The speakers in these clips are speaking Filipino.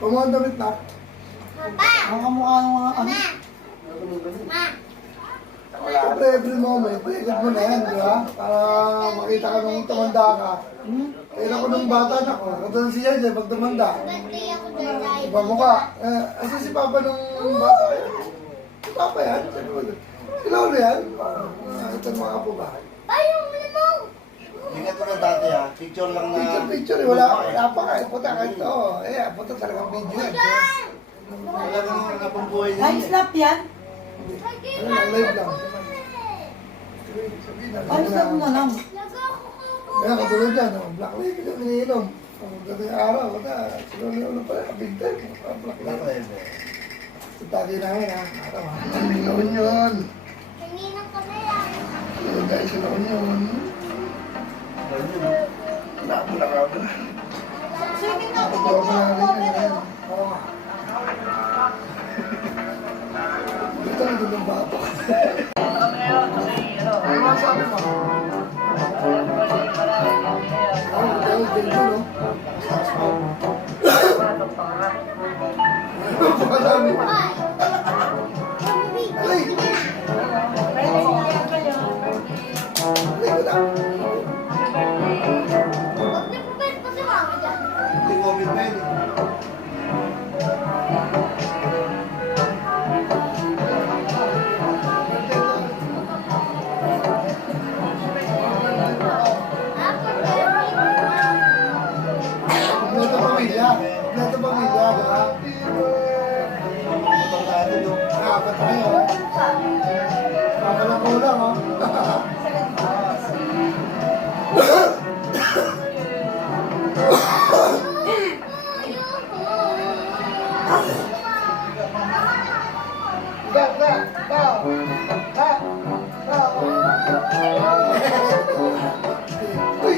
Kumuha ang damit na. Ang kamukha ng mga ano. Siyempre, every moment, ikot mo na yan, di ba? Para makita ka nung tumanda ka. Kaya ako nung bata na ko, katulad siya dyan, pag tumanda. Iba mukha. Asa si Papa nung bata yan? Si Papa yan? Si Lolo yan? Ito ang mga po ba? Hindi ka tulad dati ha, picture lang na... Picture, wala pa kahit puta, kahit oo. Puta talagang video yan. Wala nang napambuhay niya. Time slap yan? Ano lang, live lang. Time slap na lang. Kaya katulad dyan, black label yung iniinom. Kung dating araw, puta, si Lolo pala, big time. Black label. Sa taki namin ha, araw ha. Noon yun. Yun guys, noon yun. Napula ka ba? Sige na, Ito ako na rin. Oo nga. Dito ang dulong bato. Ano masabi mo? Oo, dahil dito, no? Pagkadami. Alay! Alay ko lang. Hindi COVID na yun. Kompleto pamilya. Kompleto pamilya. Ito natin yung... Apat tayo. Pakalang kulang, oh. Uy!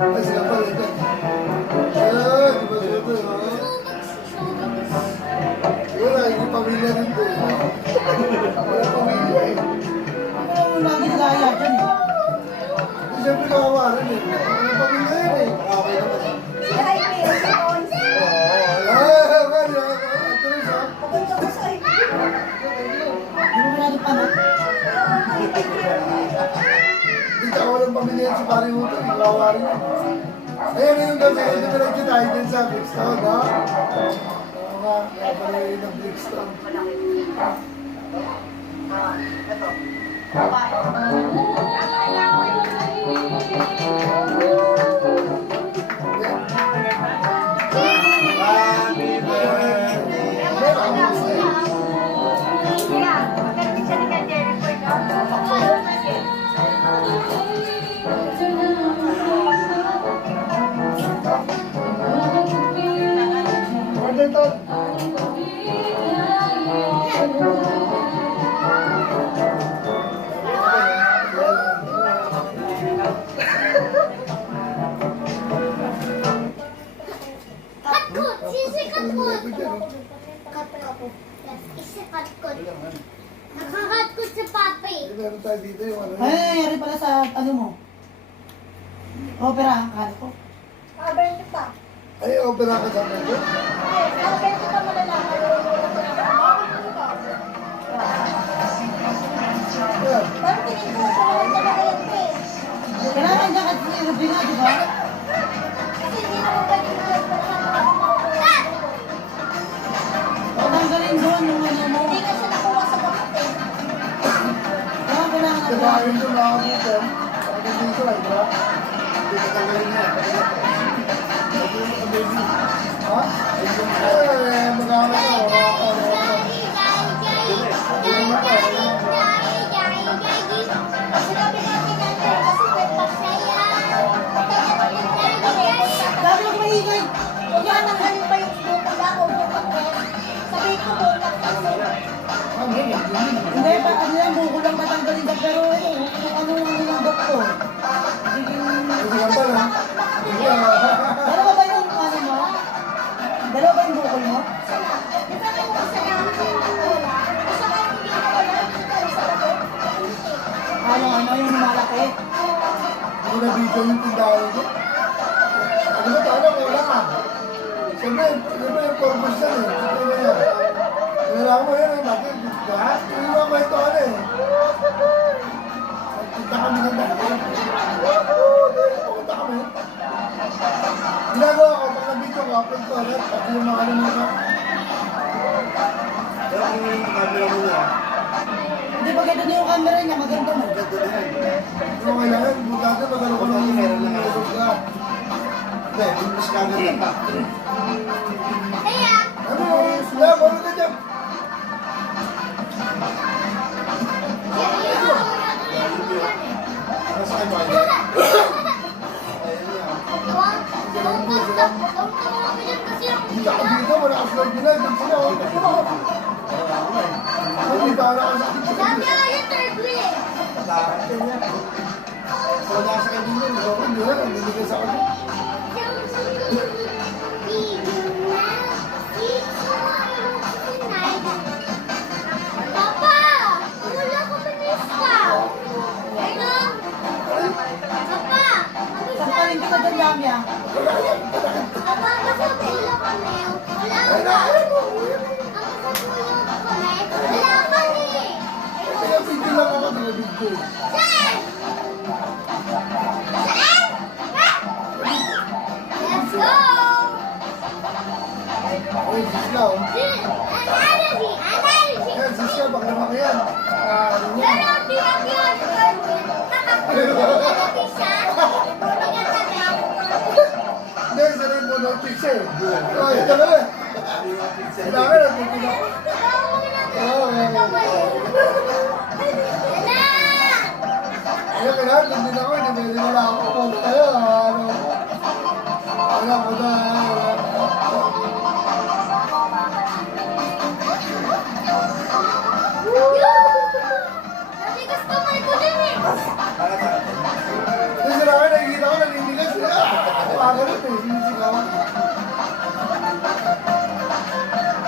Ay, sila pala dyan. Di ba dito, ha? Wala, hindi pamilya rin to. Wala pamilya eh. Pero lagi nilaya dyan eh. Siyempre kawawa rin eh. Wala pamilya yan eh. Okay naman. Hindi mo lagi pa na. Hindi ka walang pamilya yan si Pari Huto. Kawawa rin yan. Ayan yung gabi. Ito pa lang tayo din sa Brixton, ha? Oo nga. Kaya pala yun ang Brixton. Happy birthday! Order to. Nakakatkot sa papi. Meron tayo dito yung ano. Ay, nangyayari pala sa ano mo. Opera, ang kala ko. Ay, opera ka sa mga. Ayan. Kailangan dyan kasi yung Rubina, di ba? Tanggalin doon yung ano mo. Kaya kailangan Diba, na ayun yung nakabutan. Pagdating dito lang, diba? Hindi ka tanggalin niya. Ha? Mag-aaway ka. Sabi ko maingay. Hindi, pa ano yan, buko lang tatanggalin ka. Pero ano ng doktor? Sige, yung tindahan ko. Ano ba tayo? Wala ka. Siyempre yung purpose yan eh. Siyempre na yan. Kailangan mo yan, bakit? Lahat? Hindi mo ba ito ano eh? Punta kami ng dati. Pupunta kami. Ginagawa ko, pag nabito ko, upload ko agad. Pati yung mga ano mga. Pero kung yung camera mo na, Hindi ba ganito yung camera niya? Maganda mo. ganda na yan. Ano kailangan? Bugado, magano ko ng nilog ka. Hindi, mas camera ka. Kaya, Ano? Sila, ano ka dyan? Nasa kayo ba? Ayun yan. Hindi ka dito, wala ka sila ginag. Doon sila, oh. Hindi ba na ka sa akin? Sabi ako yung third wheel eh. Takot yan yan. So, nasa kayo din yun. Ako, hindi na, hindi ka sa akin. Papa! Wala ko pinista! Ano? Papa! Sampalin kita dyan, Yamya. Papa, basta ulo kami. Wala ka. Ang basta ulo kami. Wala ka ni. Kaya video lang ako, nilabig ko. Saan? Saan? Let's go! Ay, sisla, oh. Analogy! Analogy! Yan, sisla, baka naman yan. Ano yan? Pero ang pinag yun, Erwin. Nakapagpapalaki siya. Hindi ka sabi ako. Hindi, sanay mo ng pizza eh. Ay, ito na eh. Kailangan na, tingin ako. Oo, kaya kailangan, nandun ako, hindi pwede wala ako kung tayo, ano. Wala ko na, Natigas kamay ko din eh. Para sa atin. Yung sila ka, nakikita ko, naninigas sila. Pagalit eh, sinisigawan.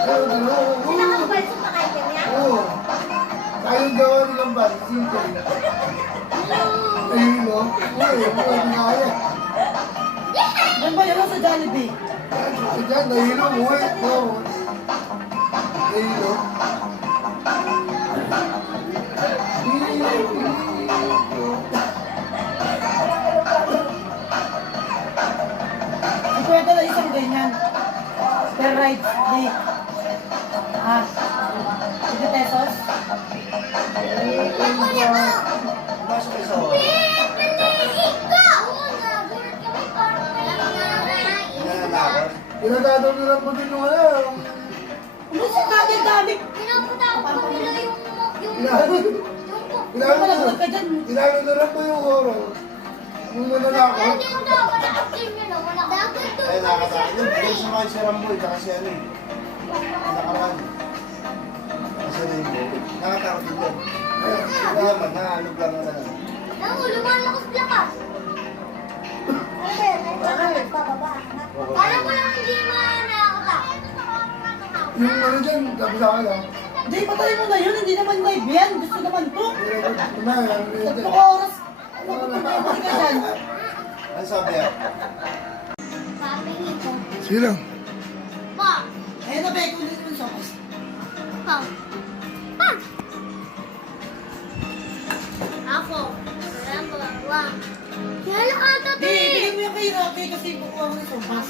Ayun, ano, Pinakapalso pa kayo niya? oo. Tayong gawa nilang ban, simple. Ayun, no? Uy, hindi kaya. Yan ba yun sa Jollibee? Diyan, nahilo mo eh. Oo. Nahilo. Ang kwenta na isang ganyan. Per ride day. Ah. 50 pesos? Ako niya ko. Pasok kayo sa Piliin ko! Oo nga, gulat kami parang wala ka na Nananakot. Pinagdadaw nila po din yung ano. Ano sa dami? Pinapunta ko nila yung Malaglag ka dyan. Inano na lang po yung horror. Yung nananakot. Hindi ko na wala acting yun ah, wala dapat to. Ay, nakakatakot. Yung sa mga si Ramboy, tsaka si ano eh. Nakaraan. Kasi Rainbow. Nakatakot din yan. Wala naman, nahalog lang na lang. Naku, lumalakas-lakas. Parang ko lang hindi nakakatakot. Yung ano dyan, tapos ako lang. Hindi, patay mo na yun. Hindi naman live yan. Gusto naman to. Kumain, 3 oras. Ano ka dyan? Ano sabi yan? Sabi nito, sige lang. Pa! Ayun na, Bek. Ulit naman sa office. Pa! Pa! Ako. Number one. Kaya ka Hindi, ibigay mo yung kay Rocky kasi kukuha mo ng sopas.